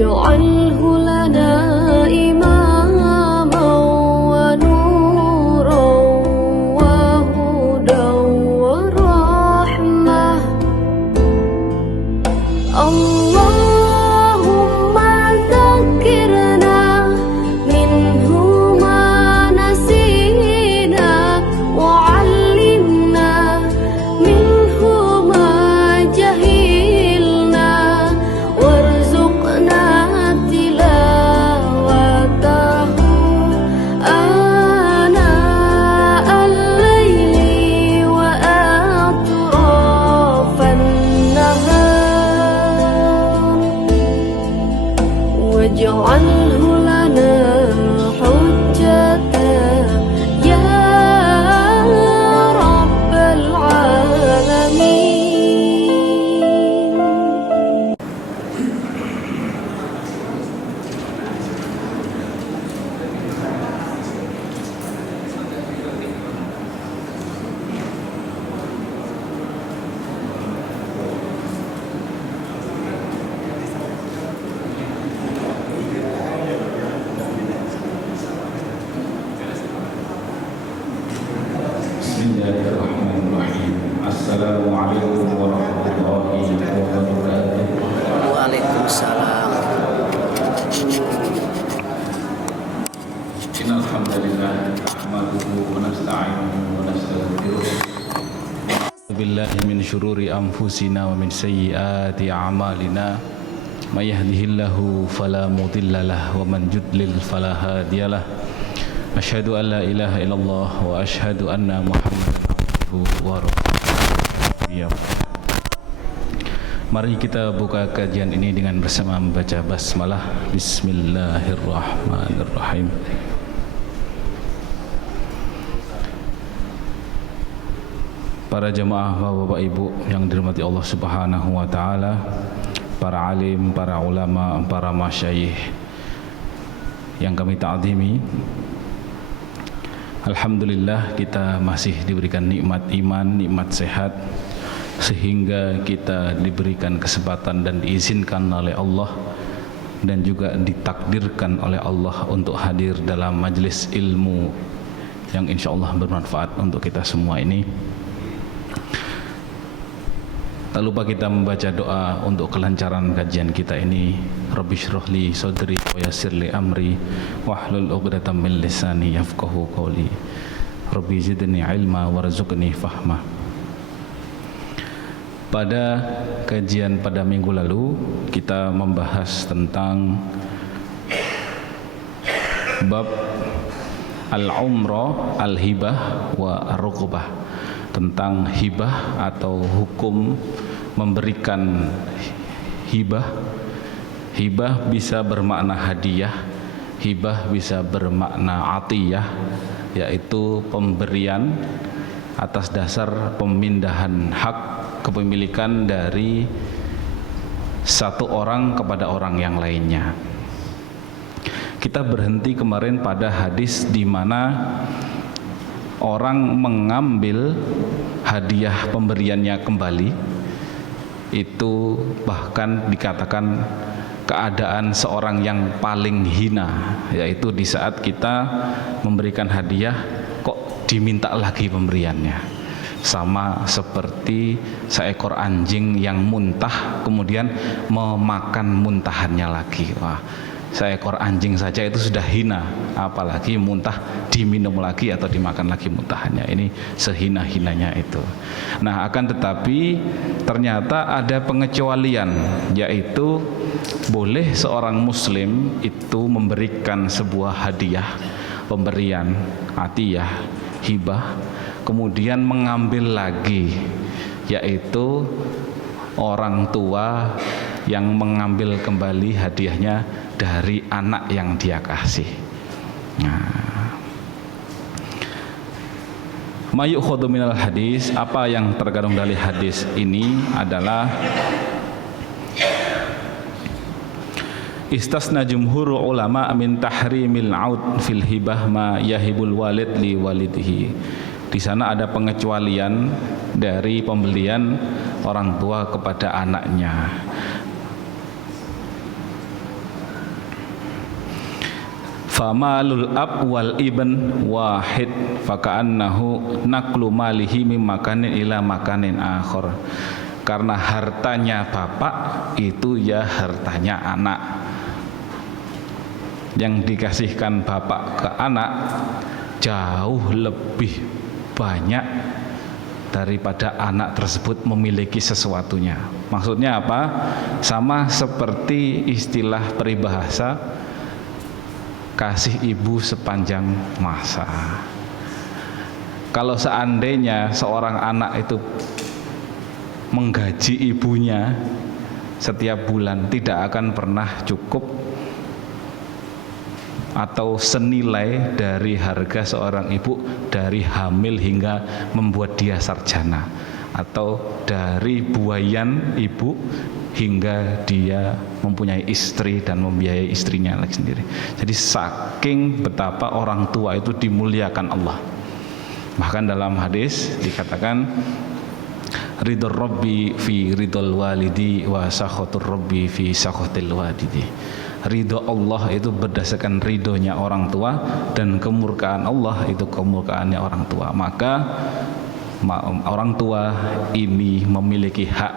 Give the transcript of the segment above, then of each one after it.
واجعله لنا إماما ونورا وهدى ورحمة اللهم ذكرنا منه ما نسينا وعلمنا منه ما جهلنا وارزقنا تلاوته آناء الليل وأطراف النهار واجعله لنا حجة يا رب العالمين. Bismillahirrahmanirrahim. Assalamualaikum warahmatullahi wabarakatuh. Waalaikumsalam. Innal hamdalillah nahmaduhu wa nasta'inuhu wa nastaghfiruh. Billahi min syururi anfusina wa min sayyiati a'malina. May yahdihillahu fala mudhillalah wa man yudlil fala hadiyalah. Asyhadu an la ilaha illallah wa asyhadu anna Muhammadan abduhu wa rasuluh. Mari kita buka kajian ini dengan bersama membaca basmalah. Bismillahirrahmanirrahim. Para jemaah, bapak-bapak, ibu yang dirahmati Allah Subhanahu wa taala, para alim, para ulama, para masyayikh yang kami ta'zimi. Alhamdulillah kita masih diberikan nikmat iman, nikmat sehat, sehingga kita diberikan kesempatan dan diizinkan oleh Allah dan juga ditakdirkan oleh Allah untuk hadir dalam majelis ilmu yang insyaallah bermanfaat untuk kita semua ini. Tak lupa kita membaca doa untuk kelancaran kajian kita ini. Rabbi shrah li sadri wa yassir li amri wahlul 'uqdatam min lisani yafqahu qawli. Rabbi zidni ilma warzuqni fahma. Pada kajian pada minggu lalu kita membahas tentang bab al-umrah, al-hibah wa ar-ruqbah, tentang hibah atau hukum memberikan hibah. Hibah bisa bermakna hadiah, hibah bisa bermakna atiyah, yaitu pemberian atas dasar pemindahan hak kepemilikan dari satu orang kepada orang yang lainnya. Kita berhenti kemarin pada hadis di mana orang mengambil hadiah pemberiannya kembali, itu bahkan dikatakan keadaan seorang yang paling hina, yaitu di saat kita memberikan hadiah kok diminta lagi pemberiannya, sama seperti seekor anjing yang muntah kemudian memakan muntahannya lagi. Wah, seekor anjing saja itu sudah hina, apalagi muntah diminum lagi atau dimakan lagi muntahannya. Ini sehina-hinanya itu. Nah, akan tetapi ternyata ada pengecualian, yaitu boleh seorang muslim itu memberikan sebuah hadiah, pemberian, atiyah, hibah, kemudian mengambil lagi, yaitu orang tua yang mengambil kembali hadiahnya dari anak yang dia kasih. Mayukhadhu minal hadis, apa yang terkandung dari hadis ini adalah istasna jumhur ulama min tahrimil aud fil hibah ma yahibul walid li walidihi. Di sana ada pengecualian dari pembelian orang tua kepada anaknya. famalul ab wal ibn wahid faka'annahu naqlu malihi mim makanin ila makanin akhar. Karena hartanya bapak itu ya hartanya anak. Yang dikasihkan bapak ke anak jauh lebih banyak daripada anak tersebut memiliki sesuatunya. Maksudnya apa? Sama seperti istilah peribahasa kasih ibu sepanjang masa. Kalau seandainya seorang anak itu menggaji ibunya setiap bulan tidak akan pernah cukup atau senilai dari harga seorang ibu dari hamil hingga membuat dia sarjana, atau dari buayan ibu hingga dia mempunyai istri dan membiayai istrinya lagi sendiri. Jadi saking betapa orang tua itu dimuliakan Allah. Bahkan dalam hadis dikatakan ridho Rabbi fi ridhol walidi wa sakhatur Rabbi fi sakhatil walidi. Ridho Allah itu berdasarkan ridhonya orang tua, dan kemurkaan Allah itu kemurkaannya orang tua. Maka orang tua ini memiliki hak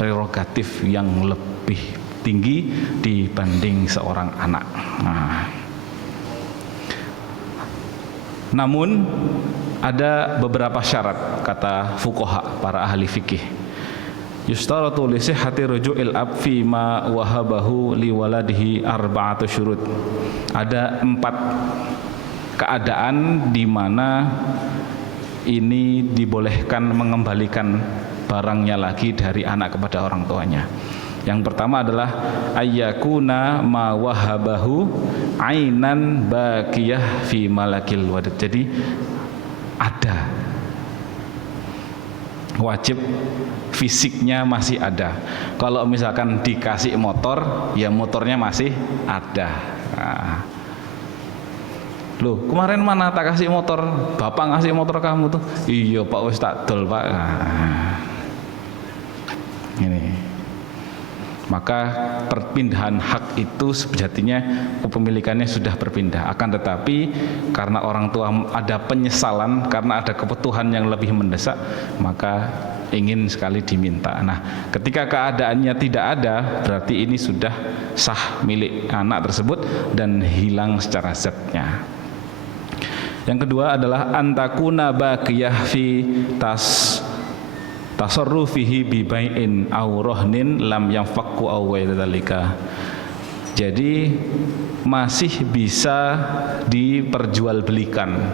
prerogatif yang lebih tinggi dibanding seorang anak. Namun ada beberapa syarat, kata fuqaha, para ahli fikih. Yustaratu li sihhati ruju'il ab fi ma wahabahu li waladihi arba'atu syurut. Ada 4 keadaan di mana ini dibolehkan mengembalikan barangnya lagi dari anak kepada orang tuanya. Yang pertama adalah ayyakuna ma wahabahu ainan baqiyah fi malakil walid. Jadi ada, wajib fisiknya masih ada. Kalau misalkan dikasih motor, ya motornya masih ada. Loh, kemarin mana tak kasih motor? Bapak ngasih motor kamu tuh. Iya Pak, wis tak dol Pak. Ini. Maka perpindahan hak itu sejatinya kepemilikannya sudah berpindah. Akan tetapi karena orang tua ada penyesalan, karena ada kebutuhan yang lebih mendesak, maka ingin sekali diminta. Nah, ketika keadaannya tidak ada, berarti ini sudah sah milik anak tersebut dan hilang secara zatnya. Yang kedua adalah antakuna baqiyah fi tasarrufihi bi bai'in aw rahnin lam yanfaqu aw dzalika. Jadi masih bisa diperjualbelikan,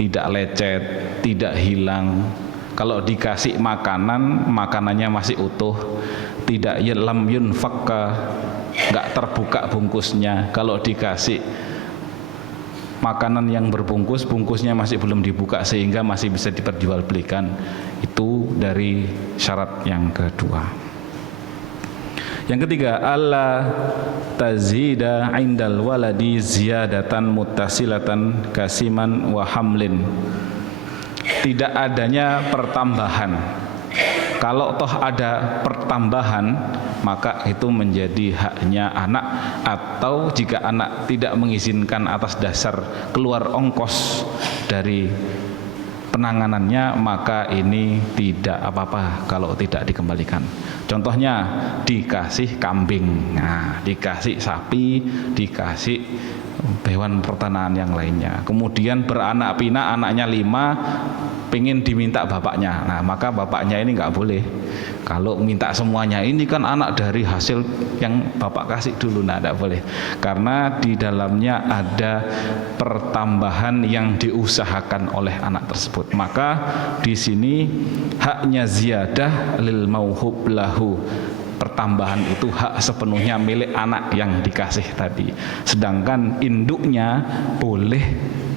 tidak lecet, tidak hilang. Kalau dikasih makanan, makanannya masih utuh, tidak lam yunfaqqa, enggak terbuka bungkusnya. Kalau dikasih makanan yang berbungkus, bungkusnya masih belum dibuka sehingga masih bisa diperjualbelikan. Itu dari syarat yang kedua. Yang ketiga, alla tazida indal waladi ziyadatan muttasilatan kasiman wa hamlin. Tidak adanya pertambahan. Kalau toh ada pertambahan, maka itu menjadi haknya anak, atau jika anak tidak mengizinkan atas dasar keluar ongkos dari penanganannya, maka ini tidak apa-apa kalau tidak dikembalikan. Contohnya dikasih kambing, nah, dikasih sapi, dikasih hewan pertanahan yang lainnya, kemudian beranak pinak, anaknya 5, pengen diminta bapaknya. Nah, maka bapaknya ini nggak boleh. Kalau minta semuanya, ini kan anak dari hasil yang bapak kasih dulu, nah tidak boleh. Karena di dalamnya ada pertambahan yang diusahakan oleh anak tersebut. Maka di sini haknya ziyadah lil mauhub lahu. Pertambahan itu hak sepenuhnya milik anak yang dikasih tadi. Sedangkan induknya boleh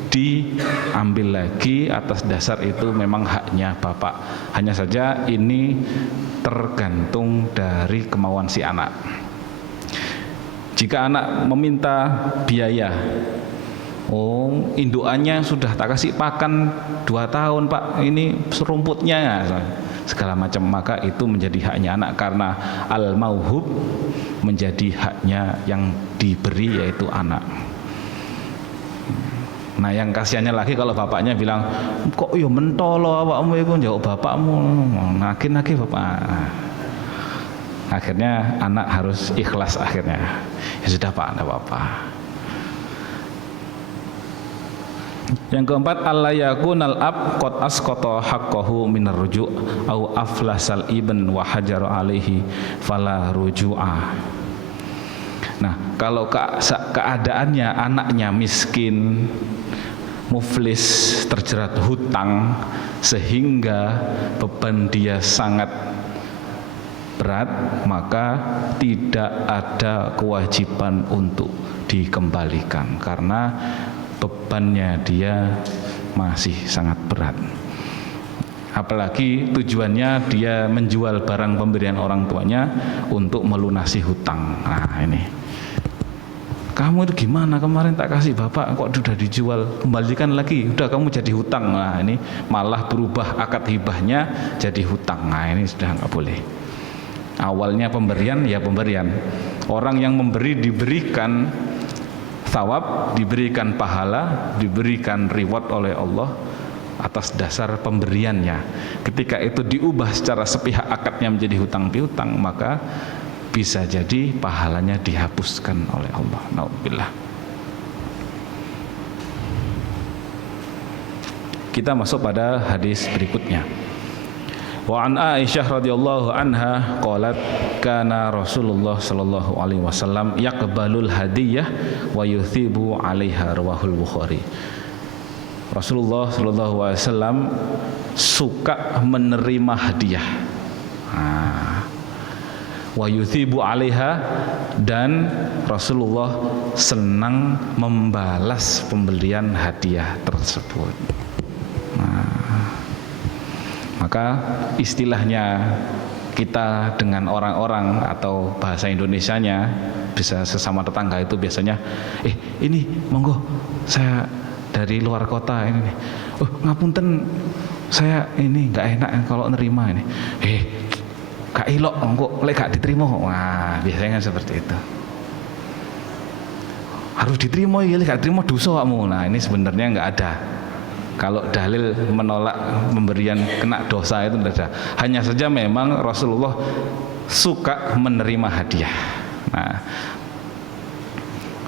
diambil lagi atas dasar itu memang haknya bapak. Hanya saja ini tergantung dari kemauan si anak. Jika anak meminta biaya, oh indukannya sudah tak kasih pakan 2 tahun Pak, ini serumputnya segala macam, maka itu menjadi haknya anak, karena al-mauhub menjadi haknya yang diberi, yaitu anak. Nah yang kasihannya lagi kalau bapaknya bilang, kok yo mentolo awakmu iku njawab bapakmu, nagih bapak. Akhirnya anak harus ikhlas akhirnya. Ya sudah Pak, enggak apa-apa. Yang keempat, alla yakunal ab qad asqata haqqahu minar ruju' au aflasal ibn wa hajar alaihi fala ruju'a. Nah, kalau keadaannya anaknya miskin, muflis, terjerat hutang sehingga beban dia sangat berat, maka tidak ada kewajiban untuk dikembalikan karena bebannya dia masih sangat berat. Apalagi tujuannya dia menjual barang pemberian orang tuanya untuk melunasi hutang. Nah ini, kamu itu gimana, kemarin tak kasih bapak kok sudah dijual, kembalikan lagi, udah kamu jadi hutang. Nah ini malah berubah akad hibahnya jadi hutang. Nah ini sudah nggak boleh. Awalnya pemberian ya pemberian. Orang yang memberi diberikan thawab, diberikan pahala, diberikan reward oleh Allah atas dasar pemberiannya. Ketika itu diubah secara sepihak akadnya menjadi hutang piutang, maka bisa jadi pahalanya dihapuskan oleh Allah. Nauzubillah. Kita masuk pada hadis berikutnya. Wa an Aisyah radhiyallahu anha qalat kana Rasulullah sallallahu alaihi wasallam yaqbalul hadiyah wa yuthibu 'alaiha, rawahul Bukhari. Rasulullah sallallahu alaihi wasallam suka menerima hadiah. Wa yuthibu 'alaiha, dan Rasulullah senang membalas pemberian hadiah tersebut. Maka istilahnya kita dengan orang-orang atau bahasa Indonesianya bisa sesama tetangga itu biasanya, ini monggo saya dari luar kota ini nih. Oh ngapunten, saya ini nggak enak kalau nerima ini. Gak ilok kok lek gak diterima. Wah biasanya seperti itu. Harus diterima ya, lek gak diterima dosa kamu. Nah ini sebenarnya nggak ada. Kalau dalil menolak pemberian kena dosa itu tidak ada. Hanya saja memang Rasulullah suka menerima hadiah. Nah,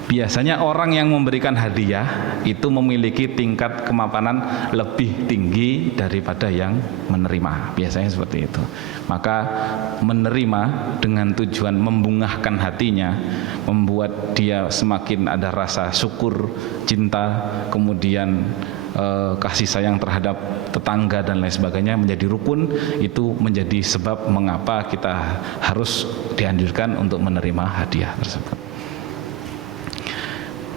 biasanya orang yang memberikan hadiah itu memiliki tingkat kemapanan lebih tinggi daripada yang menerima. Biasanya seperti itu. Maka menerima dengan tujuan membungahkan hatinya, membuat dia semakin ada rasa syukur, cinta, kemudian kasih sayang terhadap tetangga dan lain sebagainya, menjadi rukun. Itu menjadi sebab mengapa kita harus dianjurkan untuk menerima hadiah tersebut.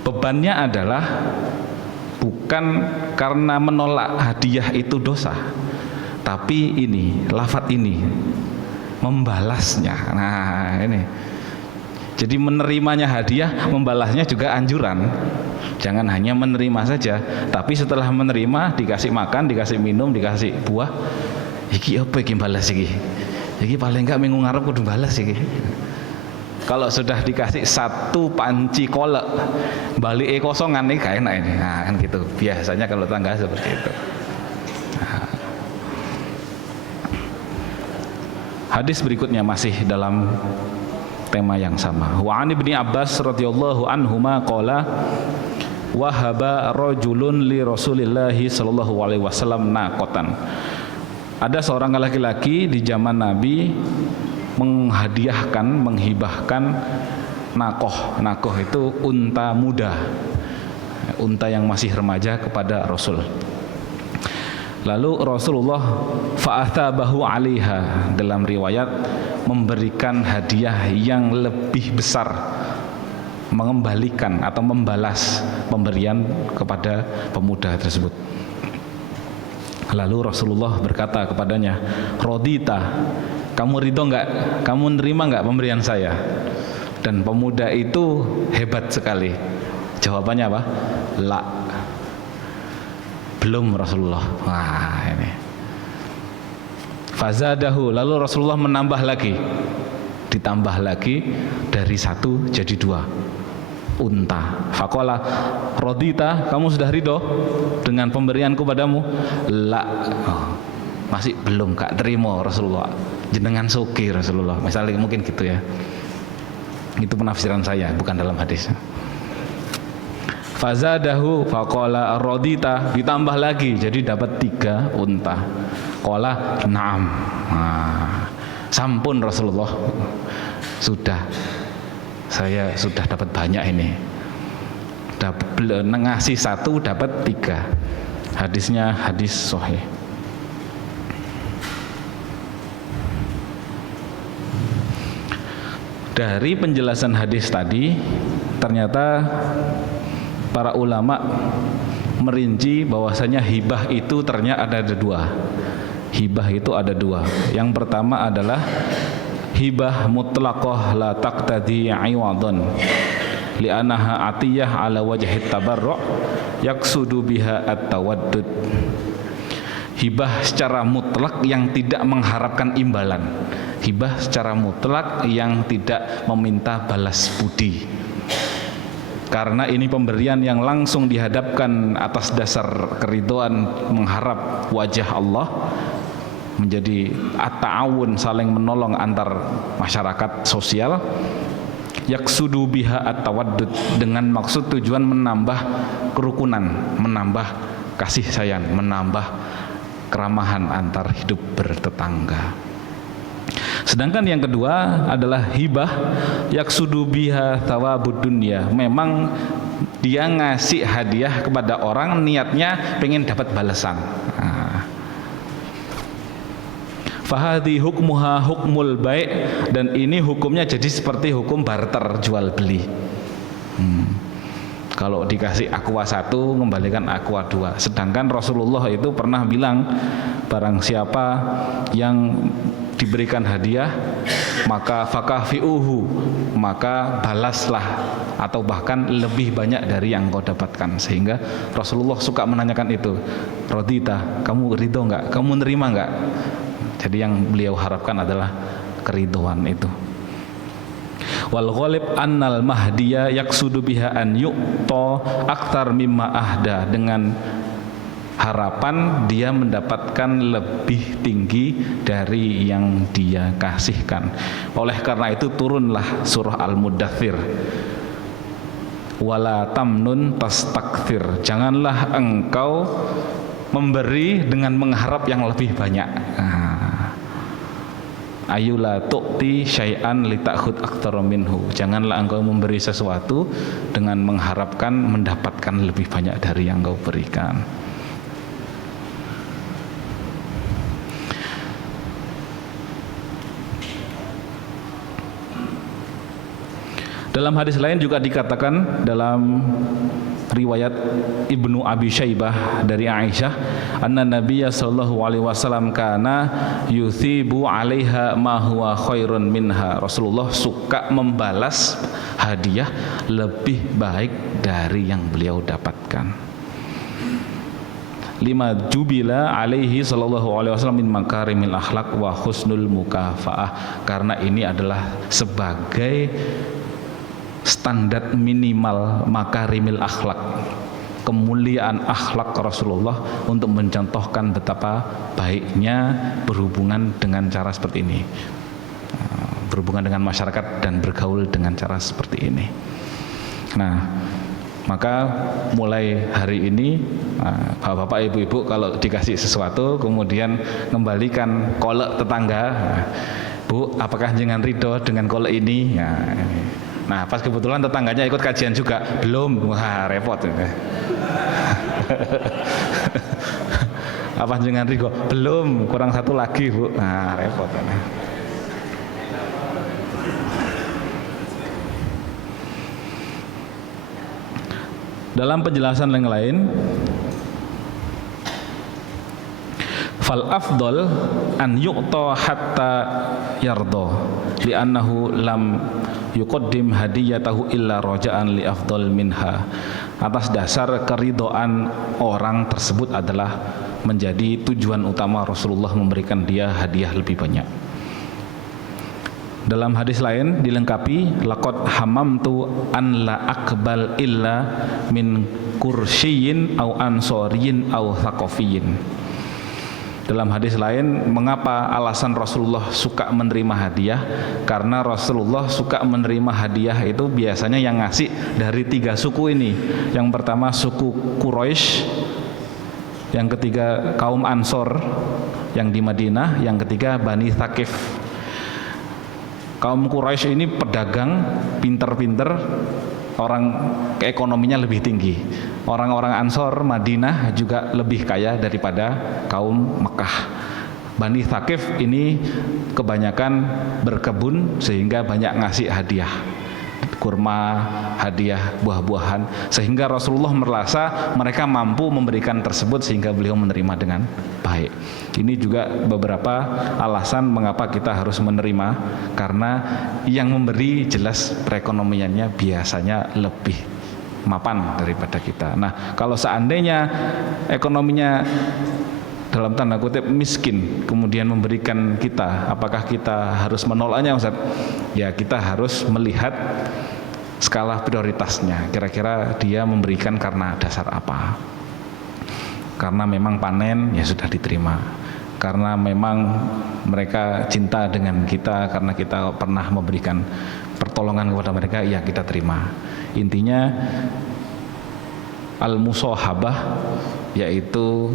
Bebannya adalah bukan karena menolak hadiah itu dosa, tapi ini lafaz ini membalasnya. Nah ini, jadi menerimanya hadiah, membalasnya juga anjuran. Jangan hanya menerima saja, tapi setelah menerima dikasih makan, dikasih minum, dikasih buah. Iki apa iki balas iki? Iki paling enggak minggu ngarep kudu balas iki. Kalau sudah dikasih satu panci kolak, balik kosongan nih gak enak ini. Nah, kan gitu. Biasanya kalau tangga seperti itu. Nah. Hadis berikutnya masih dalam tema yang sama. Wa an Ibnu Abbas radhiyallahu anhuma qala wahaba rajulun li Rasulillah sallallahu alaihi wasallam naqatan. Ada seorang laki-laki di zaman Nabi menghadiahkan, menghibahkan nakoh. Nakoh itu unta muda, unta yang masih remaja kepada Rasul. Lalu Rasulullah fa'athabahu 'alaiha, dalam riwayat memberikan hadiah yang lebih besar, mengembalikan atau membalas pemberian kepada pemuda tersebut. Lalu Rasulullah berkata kepadanya, "Rodita, kamu ridho enggak? Kamu nerima enggak pemberian saya?" Dan pemuda itu hebat sekali. Jawabannya apa? La. Belum Rasulullah. Wah ini. Fazadahu, lalu Rasulullah menambah lagi, ditambah lagi dari 1 jadi 2. unta. Faqala radita, kamu sudah ridho dengan pemberianku padamu? La, masih belum, gak terima Rasulullah, jenengan sugih Rasulullah, misalnya mungkin gitu ya. Itu penafsiran saya, bukan dalam hadis. Fazadahu faqala radita, ditambah lagi jadi dapat 3 unta. Qala na'am. Sampun Rasulullah, sudah, saya sudah dapat banyak ini. Ngasih 1 dapat 3. Hadisnya hadis sahih. Dari penjelasan hadis tadi, ternyata para ulama merinci bahwasanya hibah itu ternyata ada 2. Hibah itu ada 2. Yang pertama adalah hibah mutlaqah la taqtadi 'iwadan li'annaha atiyah ala wajhi tabarru' yaksudu biha at-tawaddud. Hibah secara mutlak yang tidak mengharapkan imbalan. Hibah secara mutlak yang tidak meminta balas budi. Karena ini pemberian yang langsung dihadapkan atas dasar keridhaan mengharap wajah Allah, menjadi at-ta'awun, saling menolong antar masyarakat sosial. Yaksudu biha at-tawaddud, dengan maksud tujuan menambah kerukunan, menambah kasih sayang, menambah keramahan antar hidup bertetangga. Sedangkan yang kedua adalah hibah yaksudu biha thawabud dunya. Memang dia ngasih hadiah kepada orang niatnya pengen dapat balasan. Fahadi hukmuha hukmul bai', dan ini hukumnya jadi seperti hukum barter, jual beli. Kalau dikasih aqua 1 mengembalikan aqua 2. Sedangkan Rasulullah itu pernah bilang, barang siapa yang diberikan hadiah maka fakafi'uhu, maka balaslah atau bahkan lebih banyak dari yang kau dapatkan. Sehingga Rasulullah suka menanyakan itu, Rodita, kamu ridho enggak? Kamu nerima enggak? Jadi yang beliau harapkan adalah keridhoan itu. Wal ghalib annal mahdiya yaksudu biha an yu'ta aktar mimma ahda, dengan harapan dia mendapatkan lebih tinggi dari yang dia kasihkan. Oleh karena itu turunlah surah Al-Muddathir, wala tamnun tastakthir, janganlah engkau memberi dengan mengharap yang lebih banyak. Ayula tu'ti syai'an litakhud aktsara minhu, janganlah engkau memberi sesuatu dengan mengharapkan mendapatkan lebih banyak dari yang engkau berikan. Dalam hadis lain juga dikatakan dalam riwayat Ibnu Abi Syaibah dari Aisyah, anna Nabiyya sallallahu alaihi wasallam kana yuthibu 'alaiha ma huwa khairun minha. Rasulullah suka membalas hadiah lebih baik dari yang beliau dapatkan. Lima jubila alaihi sallallahu alaihi wasallam min makarimil akhlak wa husnul mukafaah, karena ini adalah sebagai standar minimal makarimil akhlak, kemuliaan akhlak Rasulullah untuk mencontohkan betapa baiknya berhubungan dengan cara seperti ini, berhubungan dengan masyarakat dan bergaul dengan cara seperti ini. Nah, maka mulai hari ini bapak-bapak, ibu-ibu kalau dikasih sesuatu kemudian kembalikan kolek tetangga, Bu, apakah jangan ridho dengan kolek ini? Nah, pas kebetulan tetangganya ikut kajian juga, belum, wah repot. Apa jangan ridho? Belum, kurang 1 lagi, Bu. Nah, repot. Dalam penjelasan yang lain, fal afdal an yu'ta hatta yarda li'annahu lam yuqaddim hadiyatahu illa raja'an li afdal minha. Atas dasar keridhaan orang tersebut adalah menjadi tujuan utama Rasulullah memberikan dia hadiah lebih banyak. Dalam hadis lain dilengkapi laqad hamamtu an la aqbal illa min kursyiyin au ansoriyin au thaqafiyin. Dalam hadis lain, mengapa alasan Rasulullah suka menerima hadiah? Karena Rasulullah suka menerima hadiah itu biasanya yang ngasih dari 3 suku ini. Yang pertama suku Quraisy, yang ketiga kaum Ansor yang di Madinah, yang ketiga Bani Thaqif. Kaum Quraisy ini pedagang, pinter-pinter, orang ekonominya lebih tinggi. Orang-orang Ansor Madinah juga lebih kaya daripada kaum Mekah. Bani Thaqif ini kebanyakan berkebun sehingga banyak ngasih hadiah, kurma, hadiah buah-buahan, sehingga Rasulullah merasa mereka mampu memberikan tersebut sehingga beliau menerima dengan baik. Ini juga beberapa alasan mengapa kita harus menerima, karena yang memberi jelas perekonomiannya biasanya lebih mapan daripada kita. Nah, kalau seandainya ekonominya dalam tanda kutip miskin kemudian memberikan kita, apakah kita harus menolaknya, Ustaz? Ya, kita harus melihat skala prioritasnya. Kira-kira dia memberikan karena dasar apa? Karena memang panen, ya sudah diterima. Karena memang mereka cinta dengan kita, karena kita pernah memberikan pertolongan kepada mereka, ya kita terima. Intinya al-musahabah, yaitu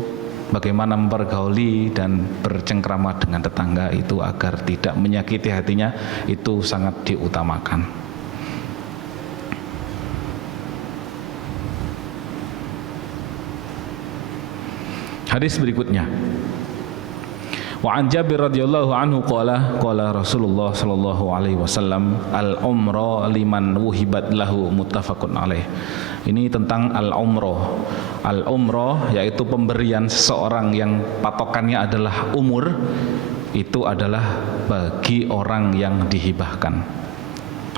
bagaimana mempergauli dan bercengkrama dengan tetangga itu agar tidak menyakiti hatinya, itu sangat diutamakan. Hadis berikutnya, wa an Jabir radhiyallahu anhu qala Rasulullah sallallahu alaihi wasallam al-umra liman wuhibat lahu, muttafaqun alaih. Ini tentang al-umrah. Al-umrah yaitu pemberian seseorang yang patokannya adalah umur, itu adalah bagi orang yang dihibahkan.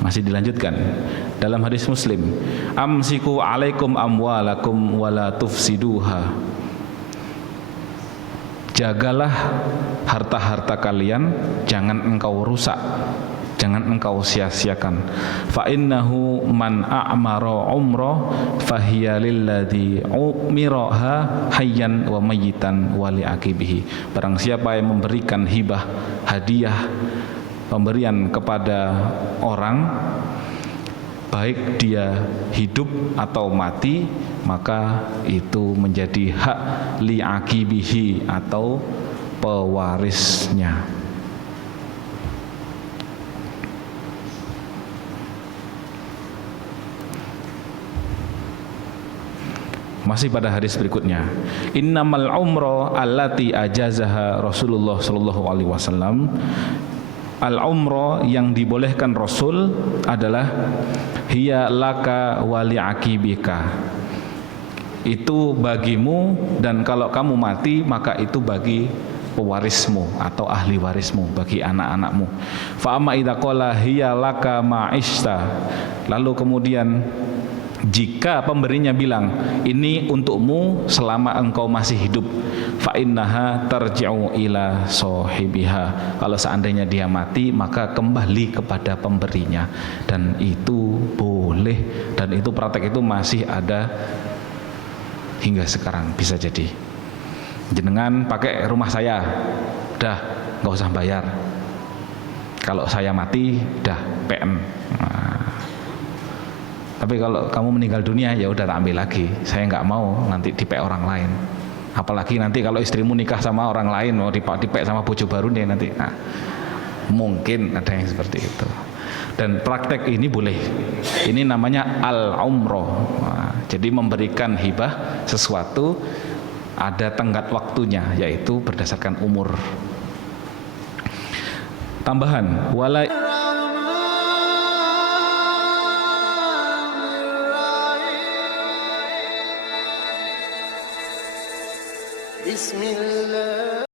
Masih dilanjutkan dalam hadis Muslim, amsiku alaikum amwalakum wala tufsiduha. Jagalah harta-harta kalian, jangan engkau rusak, jangan engkau sia-siakan. Fa innahu man a'mara umrah fahiya lilladzi umiraha hayyan wa mayyitan wa li'aqibihi. Barang siapa yang memberikan hibah, hadiah, pemberian kepada orang, baik dia hidup atau mati, maka itu menjadi hak li'aqibihi atau pewarisnya. Masih pada hadis berikutnya, innamal umrah allati ajazaha Rasulullah sallallahu alaihi wasallam. Al-umrah yang dibolehkan Rasul adalah hiya laka wa li'aqibika. Itu bagimu, dan kalau kamu mati maka itu bagi pewarismu atau ahli warismu, bagi anak-anakmu. Fa amma idza qala hiya laka ma'ishta. Lalu kemudian jika pemberinya bilang ini untukmu selama engkau masih hidup, fa innaha tarji'u ila sahibiha. Kalau seandainya dia mati maka kembali kepada pemberinya, dan itu boleh, dan itu praktek itu masih ada hingga sekarang. Bisa jadi jenengan pakai rumah saya, dah nggak usah bayar, kalau saya mati dah PM. Tapi kalau kamu meninggal dunia, ya udah tak ambil lagi. Saya nggak mau nanti dipek orang lain. Apalagi nanti kalau istrimu nikah sama orang lain, mau dipek sama bojo baru nih nanti. Nah, mungkin ada yang seperti itu. Dan praktek ini boleh. Ini namanya al-umrah. Nah, jadi memberikan hibah sesuatu ada tenggat waktunya, yaitu berdasarkan umur. Tambahan, wala Bismillah.